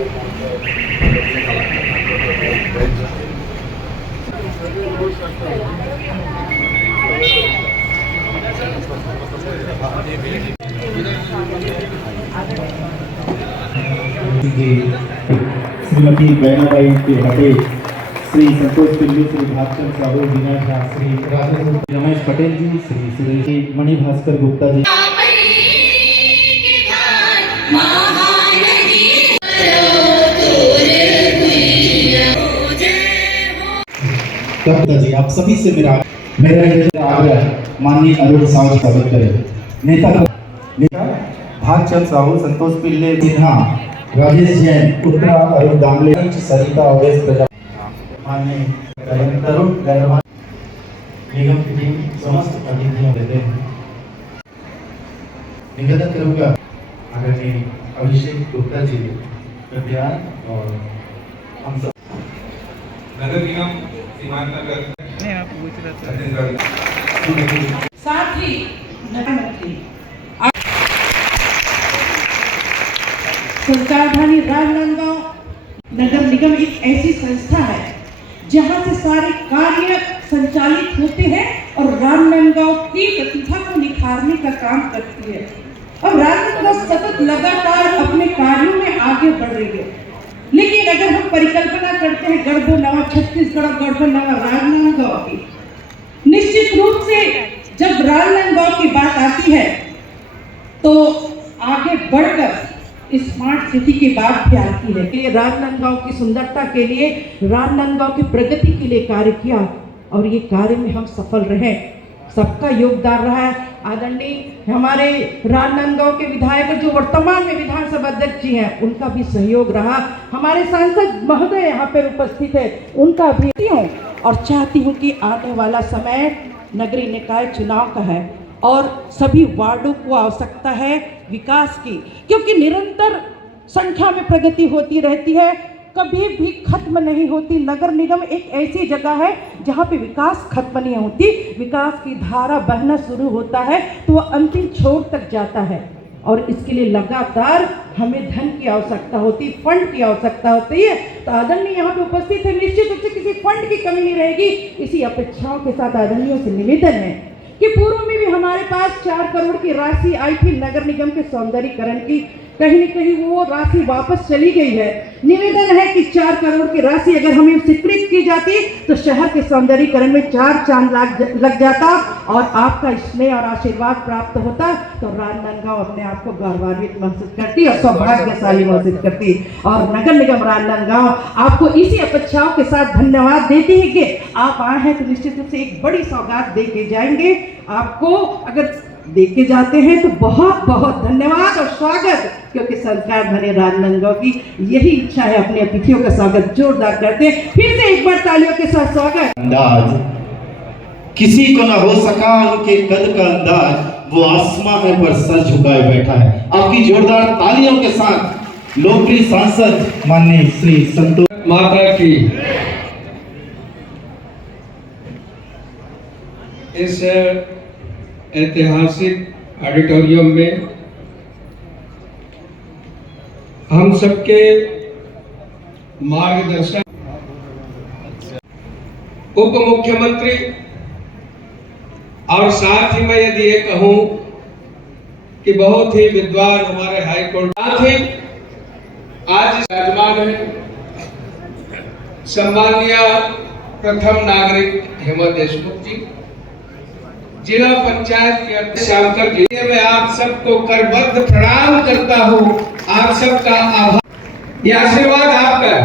श्रीमती बहनाबाई के हटे श्री संतोष पिल्लू, श्री भागचंद साहू, बीना झा, श्री रमेश पटेल जी, श्री सुरेश मणि भास्कर गुप्ता जी, जी, आप सभी से मेरा आग्रह है, माननीय अरुण साहू स्वागत करें। नेता भागचंद साहू, संतोष पिल्ले, सिन्हा, राजेश जैन, उत्तरा अरुण दामले, सरिता ओवेस, माननीय तरुण गरवाल, निगम की टीम, समस्त अतिथियों देते हैं। निवेदन करूंगा आदरणीय अभिषेक गुप्ता जी कृपया और हम सब नगर निगम सीमांतर्गत साथ ही नगर मंत्री संचारधानी राजनांदगांव नगर निगम एक ऐसी संस्था है जहां से सारे कार्य संचालित होते हैं और राजनांदगांव की प्रतिभा को निखारने का काम करती है। और राजनांदगांव सतत लगातार अपने कार्यों में आगे बढ़ रही है। लेकिन अगर हम परिकल्पना करते हैं गढ़बो नवा छत्तीसगढ़ और गढ़बो नवा राजनांदगांव की, निश्चित रूप से जब राजनांदगांव की बात आती है तो आगे बढ़कर स्मार्ट सिटी की बात भी आती है। ये राजनांदगांव की सुंदरता के लिए, राजनांदगांव की प्रगति के लिए कार्य किया और ये कार्य में हम सफल रहे। सबका योगदान रहा है। आदरणीय हमारे राजनांदगांव के विधायक जो वर्तमान में विधानसभा अध्यक्ष जी हैं, उनका भी सहयोग रहा। हमारे सांसद महोदय यहाँ पर उपस्थित है, उनका भी हूँ और चाहती हूँ कि आने वाला समय नगरीय निकाय चुनाव का है और सभी वार्डों को आवश्यकता है विकास की, क्योंकि निरंतर संख्या में प्रगति होती रहती है, कभी भी खत्म नहीं होती। नगर निगम एक ऐसी जगह है जहाँ पे विकास खत्म नहीं होती, विकास की धारा बहना शुरू होता है तो वह अंतिम छोर तक जाता है और इसके लिए लगातार हमें धन की आवश्यकता होती, फंड की आवश्यकता होती है। तो आदरणीय यहाँ पे उपस्थित है, निश्चित रूप से किसी फंड की कमी नहीं रहेगी। इसी अपेक्षाओं के साथ आदरणीयों से निवेदन है कि पूर्व में भी हमारे पास 4 करोड़ की राशि आई थी नगर निगम के सौंदर्यीकरण की, कहीं न कहीं वो राशि वापस चली गई है। निवेदन है कि 4 करोड़ की राशि अगर हमें स्वीकृत की जाती तो शहर के सौंदर्यीकरण में 4 चांद लग जाता और आपका स्नेह और आशीर्वाद प्राप्त होता तो राजनांदगांव अपने आप को गौरवान्वित महसूस करती और सौभाग्यशाली महसूस करती। और नगर निगम राजनांदगांव आपको इसी अपेक्षाओं के साथ धन्यवाद देती है कि आप आए हैं तो निश्चित रूप से एक बड़ी सौगात दे के जाएंगे। आपको अगर देखे जाते हैं तो बहुत बहुत धन्यवाद और स्वागत, क्योंकि सरकार धन्य राजनांदगांव की यही इच्छा है अपने अतिथियों का स्वागत जोरदार करते हैं। फिर से एक बार तालियों के साथ स्वागत। अंदाज किसी को ना हो सका उनके कद का अंदाज, वो आसमां में पर सर झुकाए बैठा है। आपकी जोरदार तालियों के साथ लोकप्रिय सांसद माननीय श्री संतोष माता की इस ऐतिहासिक ऑडिटोरियम में हम सबके मार्गदर्शन उप मुख्यमंत्री और साथ ही मैं यदि ये कहूं कि बहुत ही विद्वान हमारे हाई कोर्ट साथ ही आज विराजमान है सम्माननीय प्रथम नागरिक हेमा देशमुख जी, जिला पंचायत के अध्यक्ष शामकर जी, मैं आप सबको करबद्ध प्रणाम करता हूं। आप सबका आभार। ये आशीर्वाद आपका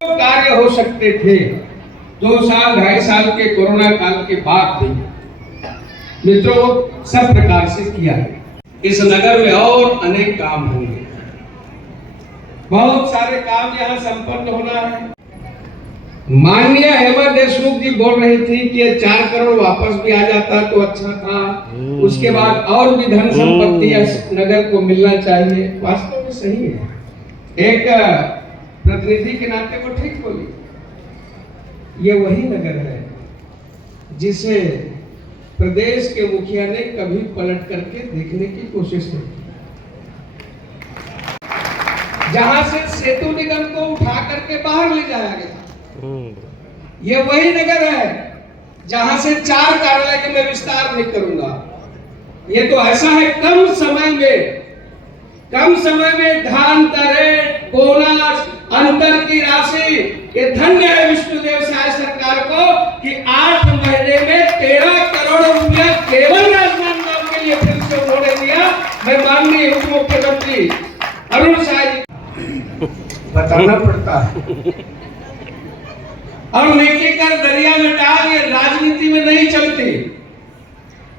तो कार्य हो सकते थे 2 साल 2.5 साल के कोरोना काल के बाद भी मित्रों सब प्रकार से किया। इस नगर में और अनेक काम होंगे, बहुत सारे काम यहाँ संपन्न होना है। माननीय हेमा देशमुख जी बोल रही थी कि ये 4 करोड़ वापस भी आ जाता तो अच्छा था, उसके बाद और भी धन संपत्ति नगर को मिलना चाहिए। वास्तव में सही है, एक प्रतिनिधि के नाते वो ठीक बोली। ये वही नगर है जिसे प्रदेश के मुखिया ने कभी पलट करके देखने की कोशिश नहीं की। जहां से सेतु निगम को उठा करके बाहर ले जाया गया। ये वही नगर है जहां से 4 कार्यालय के मैं विस्तार नहीं करूंगा। ये तो ऐसा है कम समय में धान का रेट, बोनस, अंतर की राशि, ये धन्य है विष्णुदेव साय सरकार को कि 8 महीने में 13 करोड़ रुपया केवल राजनांदगांव के लिए फिर से उन्होंने दिया। मैं माननीय उप मुख्यमंत्री अरुण साय बताना पड़ता है। और नेकी कर दरिया में डाल, ये राजनीति में नहीं चलती।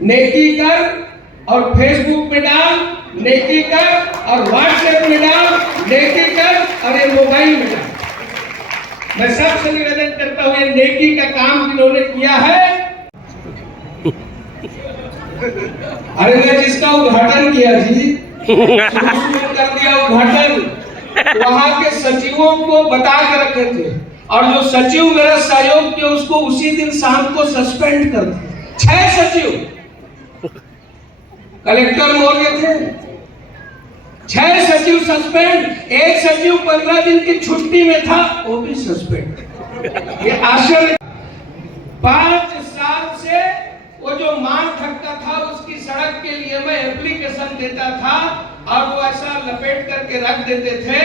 नेकी कर और फेसबुक में डाल, नेकी कर और व्हाट्सएप में डाल, नेकी कर और ये मोबाइल में डाल। मैं सबसे निवेदन करता हूं, ये नेकी का काम जिन्होंने किया है, अरे मैं जिसका उद्घाटन किया जी, कर दिया उद्घाटन, वहां के सचिवों को बता के रखे थे, और जो सचिव मेरा सहयोग किया उसको उसी दिन शाम को सस्पेंड कर दिया। 6 सचिव कलेक्टर बोल गए थे, 6 सचिव सस्पेंड, 1 सचिव 15 दिन की छुट्टी में था, वो भी सस्पेंड। ये आश्चर्य। 5 साल से वो जो माल थकता था उसकी सड़क के लिए मैं एप्लीकेशन देता था और वो ऐसा लपेट करके रख देते थे।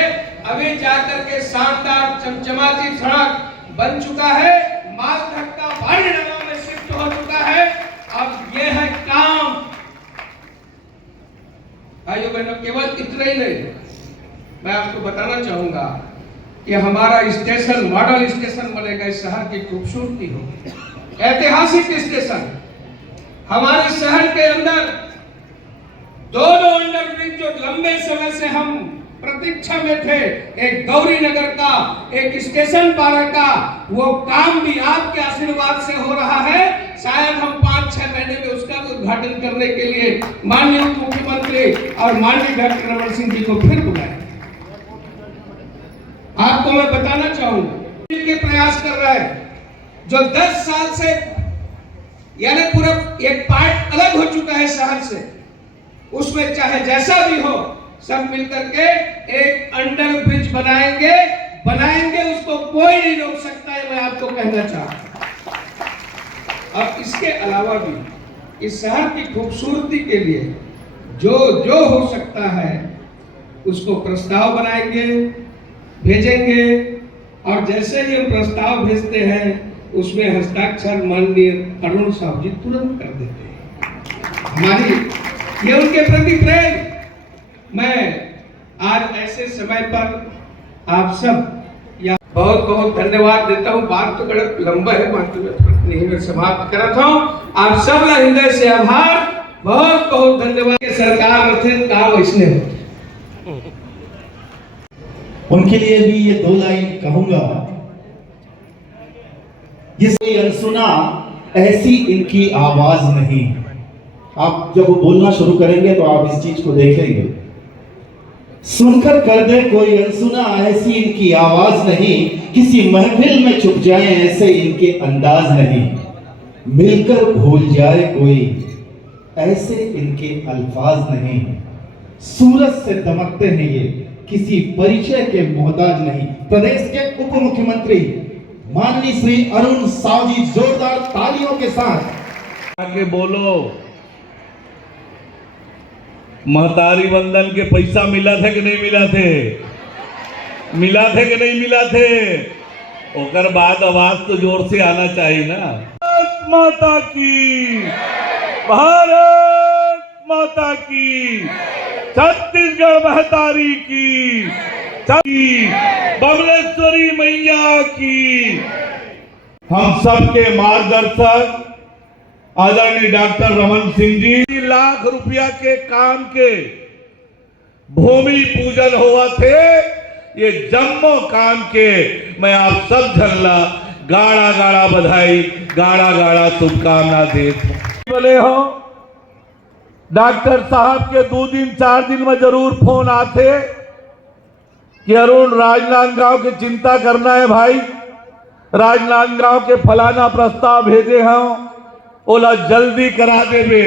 अभी जाकर के शानदार चमचमाती सड़क बन चुका है, माल थकता भारी नगर में शिफ्ट हो चुका है। अब ये है काम। भाइयों बहनों, केवल इतना ही नहीं, मैं आपको बताना चाहूंगा कि हमारा स्टेशन मॉडल स्टेशन बनेगा, इस शहर की खूबसूरती होगी, ऐतिहासिक स्टेशन। हमारे शहर के अंदर 2 अंडरब्रिज जो लंबे समय से हम प्रतीक्षा में थे, एक गौरी नगर का, एक स्टेशन पारा का, वो काम भी आपके आशीर्वाद से हो रहा है। शायद हम 5-6 महीने में उसका उद्घाटन करने के लिए माननीय मुख्यमंत्री और माननीय डॉक्टर रमन सिंह जी को फिर बुलाएं। आपको मैं बताना चाहूंगा के प्रयास कर रहा है, जो 10 साल से यानी पूरा एक पार्ट अलग हो चुका है शहर से, उसमें चाहे जैसा भी हो सब मिलकर के एक अंडर ब्रिज बनाएंगे, उसको कोई नहीं रोक सकता है, मैं आपको कहना चाहता हूं। और इसके अलावा भी इस शहर की खूबसूरती के लिए जो हो सकता है उसको प्रस्ताव बनाएंगे, भेजेंगे, और जैसे ही हम प्रस्ताव भेजते हैं उसमें हस्ताक्षर माननीय अरुण साहब जी तुरंत कर देते हैं। हमारी ये उनके प्रति प्रेम। मैं आज ऐसे समय पर आप सब या बहुत बहुत धन्यवाद देता हूँ। बात तो बड़ा लंबा है, बात तो नहीं मैं समाप्त कर रहा हूँ। आप सब हृदय से आभार, बहुत बहुत धन्यवाद। सरकार रथित काम इसने उनके लिए भी ये 2 लाइन कहूंगा। ये अनसुना ऐसी इनकी आवाज नहीं। आप जब वो बोलना शुरू करेंगे तो आप इस चीज को देखेंगे। सुनकर कर दे कोई अनसुना ऐसी इनकी आवाज नहीं, किसी महफिल में छुप जाए ऐसे इनके अंदाज नहीं, मिलकर भूल जाए कोई ऐसे इनके अल्फाज नहीं, सूरज से दमकते हैं ये किसी परिचय के मोहताज नहीं। प्रदेश के उप मुख्यमंत्री माननीय श्री अरुण साव जी जोरदार तालियों के साथ आके बोलो। महतारी वंदन के पैसा मिला थे कि नहीं मिला थे? मिला थे कि नहीं मिला थे? ओकर बाद आवाज तो जोर से आना चाहिए ना। भारत माता की, भारत माता की, छत्तीसगढ़ महतारी की, बमलेश्वरी मैया की। हम सबके मार्गदर्शक आदरणीय डॉक्टर रमन सिंह जी, 3 लाख रुपया के काम के भूमि पूजन हुआ थे। ये जम्मो काम के मैं आप सब झल्ला गाड़ा गाड़ा बधाई, गाड़ा गाड़ा शुभकामना देता बोले हो। डॉक्टर साहब के 2 दिन 4 दिन में जरूर फोन आते कि अरुण राजनांदगांव की चिंता करना है भाई, राजनांदगांव के फलाना प्रस्ताव भेजे हैं, ओला जल्दी करा देवे।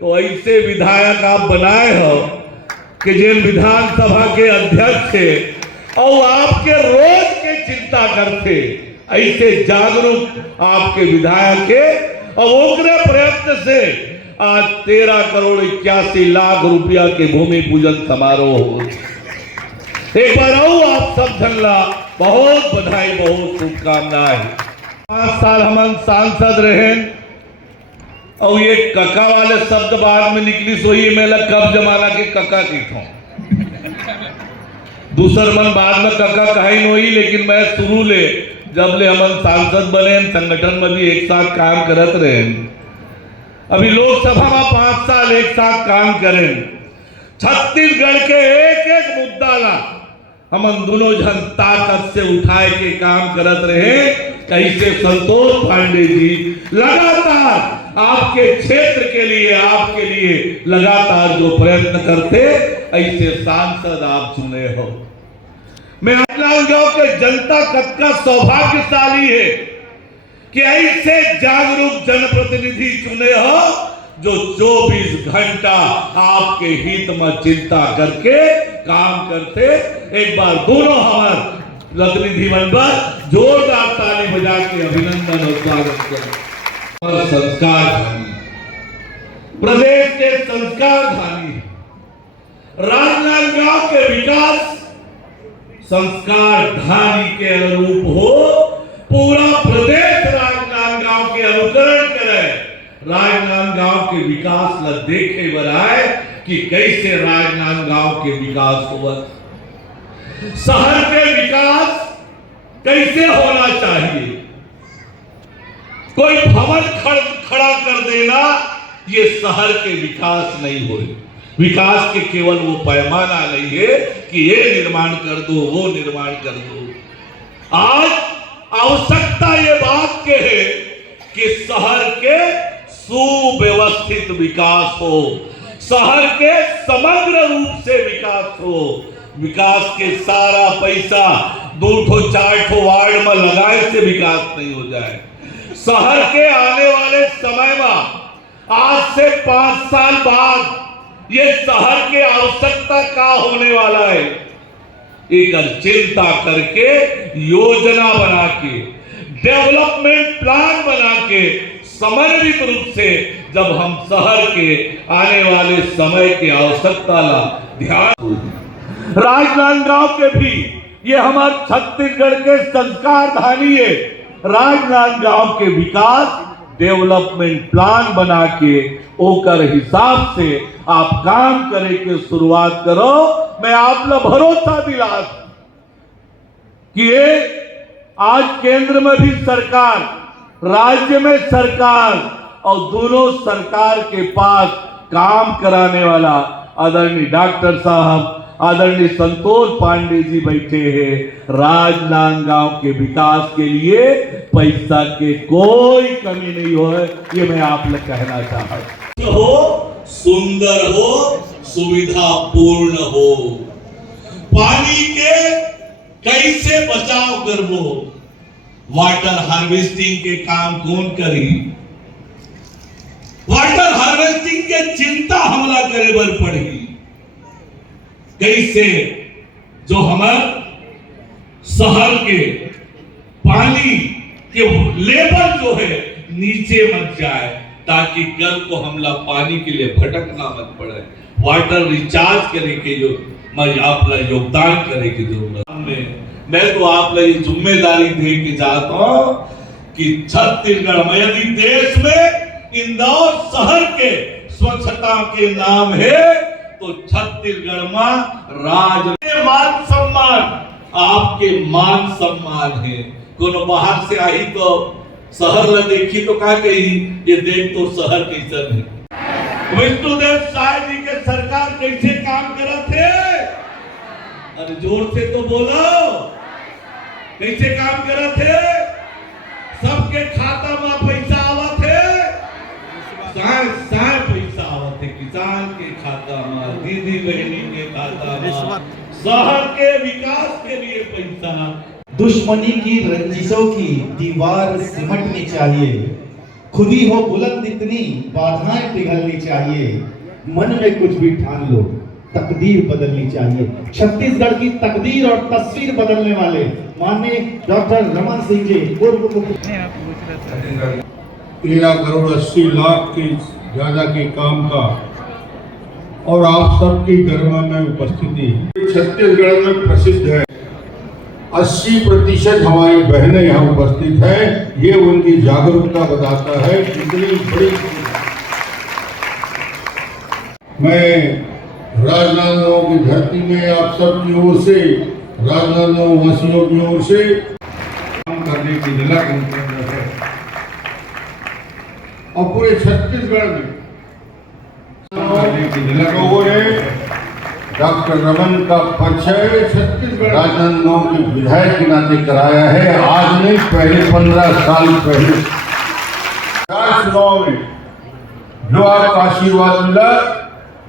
तो ऐसे विधायक आप बनाए हो कि जिन विधानसभा के अध्यक्ष थे और आपके रोज के चिंता करते, ऐसे जागरूक आपके विधायक है और ओकरे प्रयत्न से आज 13 करोड़ 81 लाख रुपया के भूमि पूजन समारोह हो। एक बार आओ आप सब झल्ला, बहुत बधाई, बहुत शुभकामनाएं। 5 साल हम सांसद रहे और ये कका वाले शब्द बाद में निकली, सोई मेला कब जमाना के कका की थो दूसर मन बाद में कका कहीं नहीं, लेकिन मैं शुरू ले जब ले हम सांसद बने संगठन में भी एक साथ काम करत रहे। अभी लोकसभा में 5 साल एक साथ काम करें, छत्तीसगढ़ के एक एक मुद्दा ला हम दोनों जन ताकत से उठाए के काम करत रहे। कैसे संतोष पांडे जी लगातार आपके क्षेत्र के लिए, आपके लिए लगातार जो प्रयत्न करते, ऐसे सांसद आप चुने हो। मैं राजनांदगांव के जनता कतका सौभाग्यशाली है कि ऐसे जागरूक जनप्रतिनिधि चुने हो जो 24 घंटा आपके हित में चिंता करके काम करते। एक बार दोनों हमारे प्रतिनिधि मंडल जोरदार ताली बजा के अभिनंदन और स्वागत करें। और संस्कार धानी, प्रदेश के संस्कार धानी, राजनांदगांव के विकास संस्कार धानी के अनुरूप हो। पूरा प्रदेश राजनांदगांव के अनुकरण करे, राजनांदगांव के विकास ला देखे बनाए कि कैसे राजनांदगांव के विकास हुआ, शहर के विकास कैसे होना चाहिए। कोई भवन खड़ा कर देना ये शहर के विकास नहीं हो। विकास के केवल वो पैमाना नहीं है कि ये निर्माण कर दो, वो निर्माण कर दो। आज आवश्यकता ये बात के है कि शहर के सुव्यवस्थित विकास हो, शहर के समग्र रूप से विकास हो। विकास के सारा पैसा 2-4 वार्ड में लगाए से विकास नहीं हो जाए। शहर के आने वाले समय में आज से 5 साल बाद ये शहर के आवश्यकता का होने वाला है, एक चिंता करके योजना बना के, डेवलपमेंट प्लान बना के समन्वित रूप से जब हम शहर के आने वाले समय की आवश्यकता ला ध्यान। राजनांदगांव के भी ये हमारे छत्तीसगढ़ के संस्कार धानी है। राजनांदगांव के विकास डेवलपमेंट प्लान बना के ओकर हिसाब से आप काम करे के शुरुआत करो। मैं आप लोग भरोसा दिला कि ये आज केंद्र में भी सरकार, राज्य में सरकार और दोनों सरकार के पास काम कराने वाला आदरणीय डॉक्टर साहब, आदरणीय संतोष पांडे जी बैठे हैं। राजनांदगांव के विकास के लिए पैसा के कोई कमी नहीं हो, ये मैं आप लोग कहना चाहता हूं। हो, सुंदर हो, सुविधा पूर्ण हो, पानी के कैसे बचाव करबो, वाटर हार्वेस्टिंग के काम कौन करी, वाटर हार्वेस्टिंग के चिंता हमला करे बर पड़ी, कैसे जो हमार शहर के पानी के लेवल जो है नीचे मत जाए, ताकि कल को हमला पानी के लिए भटकना मत पड़े। वाटर रिचार्ज करे के जो मैं आप ला योगदान करे की जरूरत में, मैं तो आप ला ये जिम्मेदारी दे के चाहता हूं कि छत्तीसगढ़ में यदि देश में इंदौर शहर के स्वच्छता के नाम है तो छत्तीसगढ़ में राज मान सम्मान, आपके मान सम्मान है। कोनो बाहर से आई तो शहर ला देखी तो क्या कही, ये देख तो शहर कैसा है। विष्णुदेव साय जी के सरकार कैसे काम करत है, अरे जोर से तो बोलो, कैसे काम करत है। सबके खाता में पैसा आवत है, साय पैसा आवत है, किसान के खाता में, दीदी बहनी के खाता में, शहर के विकास के लिए पैसा। दुश्मनी की रंजिशों की दीवार सिमटनी चाहिए, खुदी हो बुलंद इतनी बाधाएं पिघलनी चाहिए। मन में कुछ भी ठान लो, तकदीर बदलनी चाहिए। छत्तीसगढ़ की तकदीर और तस्वीर बदलने वाले माननीय डॉक्टर रमन सिंह जी पूर्व मुख्य 13,80,00,000 के ज्यादा के काम का और आप सबकी गरिमा में उपस्थिति छत्तीसगढ़ में प्रसिद्ध है। 80% हमारी बहनें यहाँ उपस्थित हैं। ये उनकी जागरूकता बताता है कितनी बड़ी। मैं राजनांदगांव की धरती में आप सबकी ओर से, राजनांदगांव वासियों की ओर से काम करने की झलक उनके अंदर है और पूरे छत्तीसगढ़ में लोगों ने डॉक्टर रमन का परिचय छत्तीसगढ़ राजनांदगांव के विधायक के नाते कराया है। आज नहीं, पहले 15 साल पहले चुनाव में जो आपका आशीर्वाद मिला,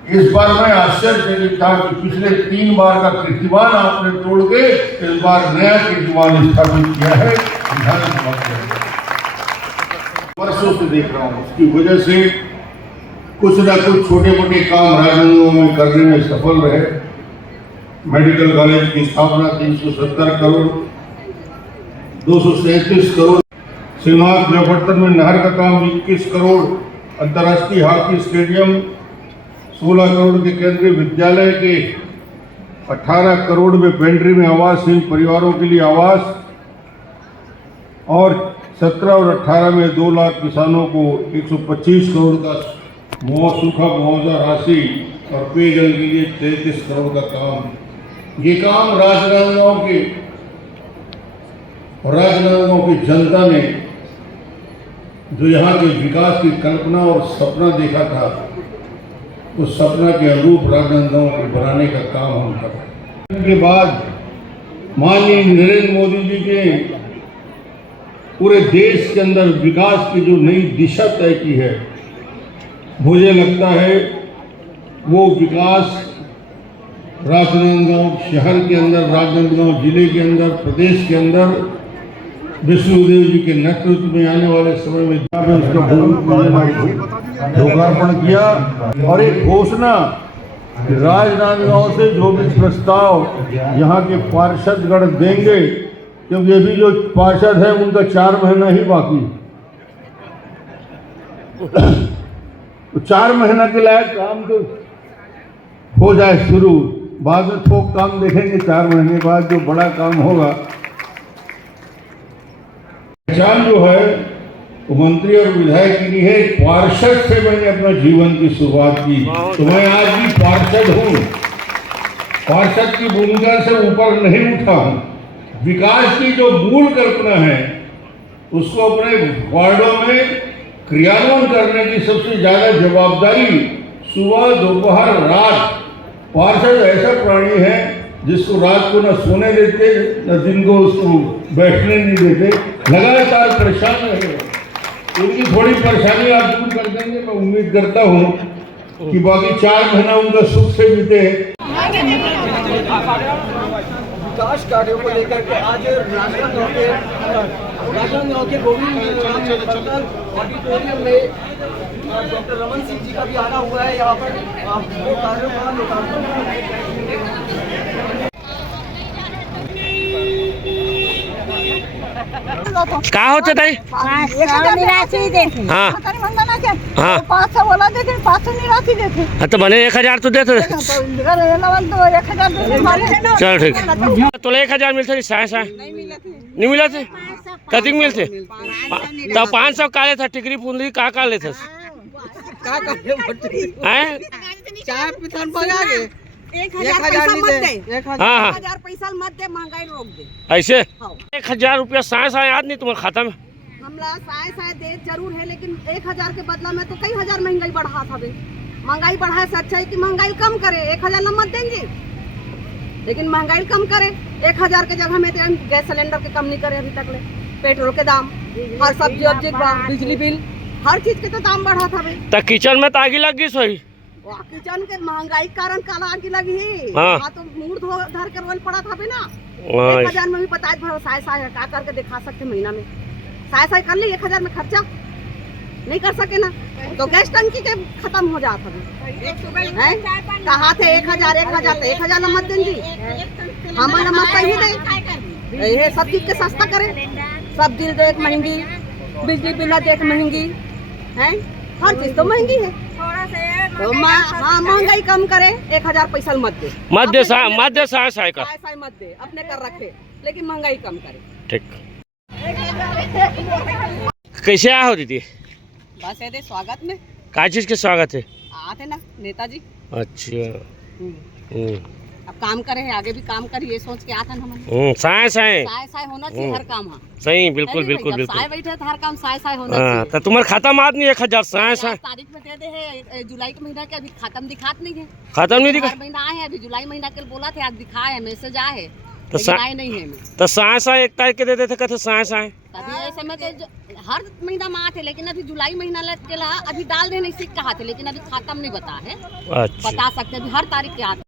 इस बार मैं आश्चर्यचकित था कि पिछले 3 बार का कीर्तिमान आपने तोड़ के इस बार नया कीर्तिमान स्थापित किया है। विधानसभा वर्षों से देख रहा हूँ, उसकी वजह से कुछ न कुछ छोटे मोटे काम राजनांदगांव में करने में सफल रहे। मेडिकल कॉलेज की स्थापना 370 करोड़, 237 करोड़, श्रीनाथ जयवर्धन में नहर का काम 21 करोड़, अंतर्राष्ट्रीय हॉकी स्टेडियम 16 करोड़ के केंद्रीय विद्यालय के 18 करोड़ में पेंड्री में आवासहीन परिवारों के लिए आवास और 17 और 18 में 2 लाख किसानों को 125 करोड़ का सूखा मुआवजा राशि और पेयजल के लिए 33 करोड़ का काम। ये काम राजनांदगांव की जनता ने जो यहाँ के विकास की कल्पना और सपना देखा था, उस सपना के अनुरूप राजनांदगांव को बनाने का काम हम कर रहे हैं। इसके बाद माननीय नरेंद्र मोदी जी के पूरे देश के अंदर विकास की जो नई दिशा तय की है, मुझे लगता है वो विकास राजनांदगांव शहर के अंदर, राजनांदगांव जिले के अंदर, प्रदेश के अंदर विष्णुदेव जी के नेतृत्व में आने वाले समय में उसका लोकार्पण किया और एक घोषणा, राजनांदगांव से जो भी प्रस्ताव यहाँ के पार्षदगण देंगे, क्योंकि अभी जो पार्षद है उनका 4 महीना ही बाकी, तो 4 महीना के लायक काम तो हो जाए शुरू, बाद में थोक काम देखेंगे 4 महीने बाद जो बड़ा काम होगा। पहचान जो है वो मंत्री और विधायक की नहीं है, पार्षद से मैंने अपना जीवन की शुरुआत की, तो मैं आज भी पार्षद हूँ। पार्षद की भूमिका से ऊपर नहीं उठा हूँ। विकास की जो मूल कल्पना है उसको अपने वार्डों में क्रियान्वयन करने की सबसे ज्यादा जवाबदारी सुबह, दोपहर, रात। पार्षद ऐसा प्राणी है जिसको रात को न सोने देते न दिन को उसको बैठने नहीं देते, लगातार परेशान रहेगा। उनकी थोड़ी परेशानी आप दूर कर देंगे, मैं उम्मीद करता हूँ कि बाकी 4 महीना उनका सुख से बीते। विकास कार्यों को लेकर के आज राजनांदगांव के गोविंद ऑडिटोरियम में डॉक्टर रमन सिंह जी का भी आना हुआ है। यहाँ पर वो कार्यों का लोकार्पण का होते ताई? निराशी देते हाँ हाँ 500 बोला देते, 500 निराशी देते। हाँ, तो बने 1000 तो देते। 1000 चल ठीक, तो 1000 मिलते साय नहीं मिला थे, कतिक मिलते? तो 500 का लेता टिकरी पुंदरी का लेते? चाय पिथन पर आ गए 1000 मत दे, हाँ 1000 पैसा मत दे, महंगाई रोक दे। ऐसे 1000 रुपया साय आज नहीं तुम्हारे खाता में? हमला साय दे जरूर है, लेकिन 1000 के बदला में तो कई हजार महंगाई बढ़ा था। महंगाई बढ़ाए से अच्छा है कि महंगाई कम करे। 1000 न मत देंगे, लेकिन महंगाई कम करे। 1000 के जगह में गैस सिलेंडर के कम नहीं करे अभी तक ले। पेट्रोल के दाम, हर सब्जी वब्जी, बिजली बिल, हर चीज के तो दाम बढ़ा था। तो किचन में तो आगे लग गई सोई, किचन के महंगाई कारण काला आगे लगी ही। हाँ तो मूड धर के रोल पड़ा था ना। 1000 में भी बताए साय का करके दिखा सकते महीना में। साय कर ली 1000 में खर्चा। नहीं कर सके ना, तो गैस टंकी के खत्म हो जाता है। कहा थे 1000 तो 1000 नमक देंगी, हम नमक ही दे। ये सब चीज के सस्ता करे, सब्जी देख महंगी, बिजली बिल देख महंगी है, हर चीज तो महंगी है। तो हाँ महंगाई कम करे, 1000 पैसा मत दे, मध्य साय का मत दे, अपने कर रखे, लेकिन महंगाई कम करे। ठीक। कैसे आया हो दीदी? बस ये स्वागत में। क्या चीज के स्वागत है? आते ना नेताजी। अच्छा। अब काम करे है, आगे भी काम करिए, ये सोच के आता ना हम। साय साय होना चाहिए हर काम। हाँ सही, बिल्कुल बिल्कुल जब बिल्कुल। साय बैठे तो हर काम साय होना चाहिए। तो तुम्हारे खाता में आदमी 1000 साय तारीख में दे दे है, जुलाई के महीना के अभी खत्म दिखात नहीं है। खत्म नहीं दिखा? हर महीना आए हैं, अभी जुलाई महीना के बोला थे, आज दिखाए है, मैसेज आए है, तो लेकिन आए नहीं है। तो साय 1 तारीख के दे देते, कहते साय अभी ऐसे में तो हर महीना में आते, लेकिन अभी जुलाई महीना लग के अभी डाल देने से कहा थे, लेकिन अभी खत्म नहीं बता है। अच्छा। बता सकते अभी हर तारीख के आते।